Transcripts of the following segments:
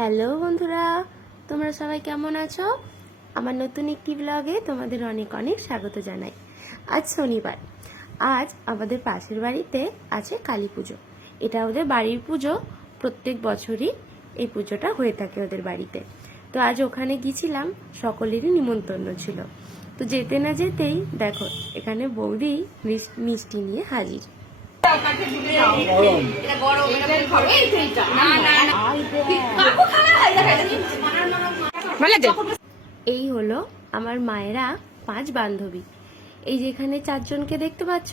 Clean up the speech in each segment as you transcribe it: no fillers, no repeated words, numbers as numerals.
Hello বন্ধুরা, তোমরা সবাই কেমন আছো? আমার নতুন একটি ব্লগে তোমাদের অনেক অনেক স্বাগত জানাই। আজ শনিবার। আজ আমাদের পাশের বাড়িতে আছে কালী পুজো। এটা ওদের বাড়ির পুজো। প্রত্যেক বছরই এই পুজোটা হয়ে থাকে ওদের বাড়িতে। তো আজ ওখানে গিয়েছিলাম, সকলেরই নিমন্ত্রণ ছিল। তো যেতে না যেতেই দেখো এখানে বৌদি মিষ্টি নিয়ে হাজির। এই হলো আমার মায়েরা 5 বান্ধবী। এই যেখানে 4 জনকে দেখতে পাচ্ছ,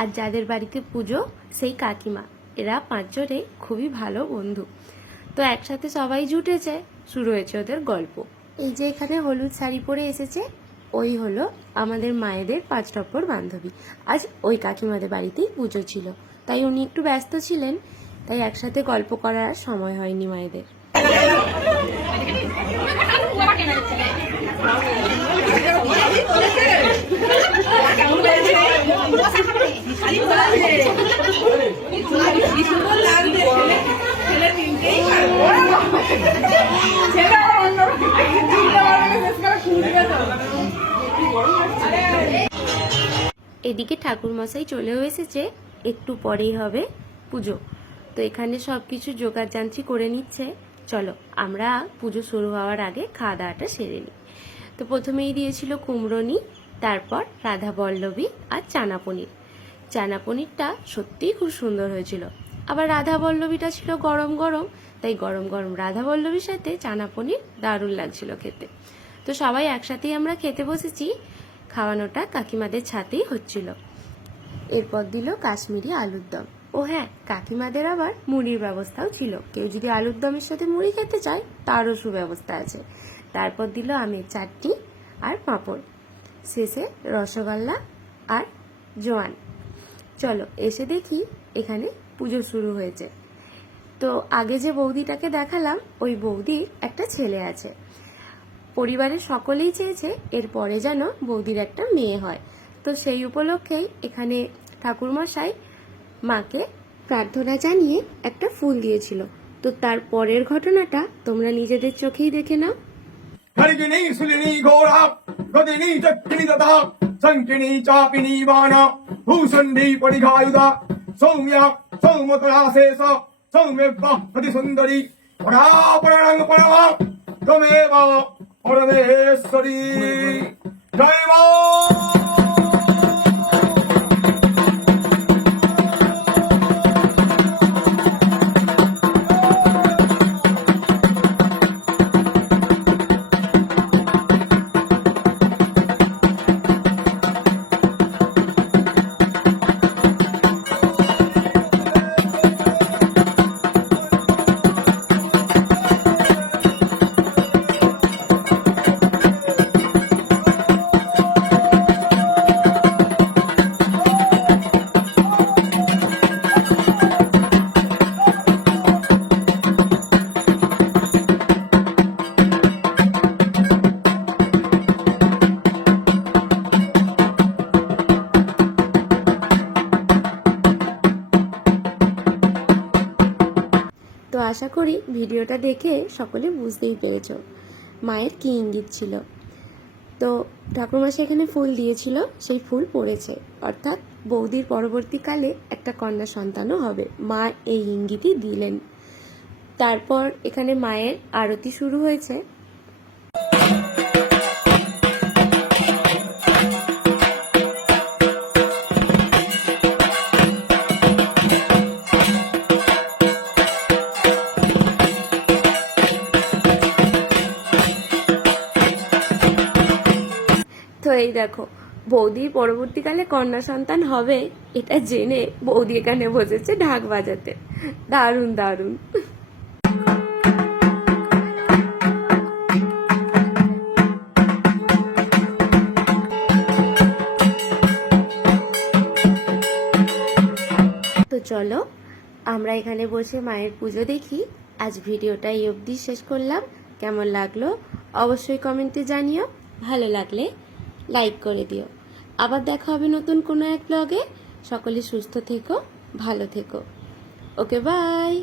আর যাদের বাড়িতে পুজো সেই কাকিমা, এরা 5 জনে খুবই ভালো বন্ধু। তো একসাথে সবাই জুটেছে, শুরু হয়েছে ওদের গল্প। এই যে এখানে হলুদ শাড়ি পরে এসেছে, ওই হলো আমাদের মায়েদের 5 নম্বর বান্ধবী। আজ ওই কাকিমাদের বাড়িতেই পুজো ছিল, তাই উনি একটু ব্যস্ত ছিলেন, তাই একসাথে গল্প করার সময় হয়নি মায়েদের। এদিকে ঠাকুর মশাই চলেও এসেছে, একটু পরেই হবে পুজো। তো এখানে সবকিছু জোগাড় যান্ত্রী করে নিচ্ছে। চলো আমরা পুজো শুরু হওয়ার আগে খাওয়া দাওয়াটা সেরে নিই। তো প্রথমেই দিয়েছিল কুমড়োনি, তারপর রাধা বল্লভী আর চানা পনির। চানা পনিরটা সত্যিই খুব সুন্দর হয়েছিল। আবার রাধা বল্লভীটা ছিল গরম গরম, তাই গরম গরম রাধা বল্লভীর সাথে চানা পনির দারুণ লাগছিল খেতে। তো সবাই একসাথেই আমরা খেতে বসেছি। খাওয়ানোটা কাকিমাদের ছাতেই হচ্ছিল। এরপর দিল কাশ্মীরি আলুর দম। ও হ্যাঁ, কাকিমাদের আবার মুড়ির ব্যবস্থাও ছিল। কেউ যদি আলুর দমের সাথে মুড়ি খেতে চায় তারও সুব্যবস্থা আছে। তারপর দিল আমের চাটনি আর পাঁপড়। শেষে রসগোল্লা আর জোয়ান। চলো এসে দেখি এখানে পুজো শুরু হয়েছে। তো আগে যে বৌদিটাকে দেখালাম, ওই বৌদির একটা ছেলে আছে। পরিবারের সকলেই চেয়েছে এরপরে যেন বৌদির একটা মেয়ে হয়। তো সেই উপলক্ষেই এখানে ঠাকুরমশাই মাকে প্রার্থনা জানিয়ে একটা ফুল দিয়েছিল। তো তার পরের ঘটনাটা তোমরা নিজেদের চোখেই দেখে নাও। হরিণী সুলিনী ঘোরা গদিনী চক্রিনী তথা শঙ্কিনী চাপিনী বানা ভূষণ্ডী পরিঘায়ুধা সৌম্যা সৌমতরা শেষ সৌম্যব্য প্রতি সুন্দরী পরাপরাং পরমা তমেব পরমেশ্বরী জয় মা। তো আশা করি ভিডিওটা দেখে সকলে বুঝতেই পেরেছো মায়ের কী ইঙ্গিত ছিল। তো ঠাকুরমশাই এখানে ফুল দিয়েছিল, সেই ফুল পড়েছে, অর্থাৎ বৌদির পরবর্তীকালে একটা কন্যা সন্তানও হবে। মা এই ইঙ্গিতই দিলেন। তারপর এখানে মায়ের আরতি শুরু হয়েছে। তো এই দেখো বৌদির পরবর্তীকালে কন্যা সন্তান হবে, এটা জেনে বৌদি এখানে বসেছে ঢাক বাজাতে। দারুণ দারুণ। তো চলো আমরা এখানে বসে মায়ের পুজো দেখি। আজ ভিডিওটা এই অবধি শেষ করলাম। কেমন লাগলো অবশ্যই কমেন্টে জানিও। ভালো লাগলে লাইক করে দিও। আবার দেখা হবে নতুন কোনো এক ব্লগে। সকলে সুস্থ থেকো, ভালো থেকো। ওকে, বাই।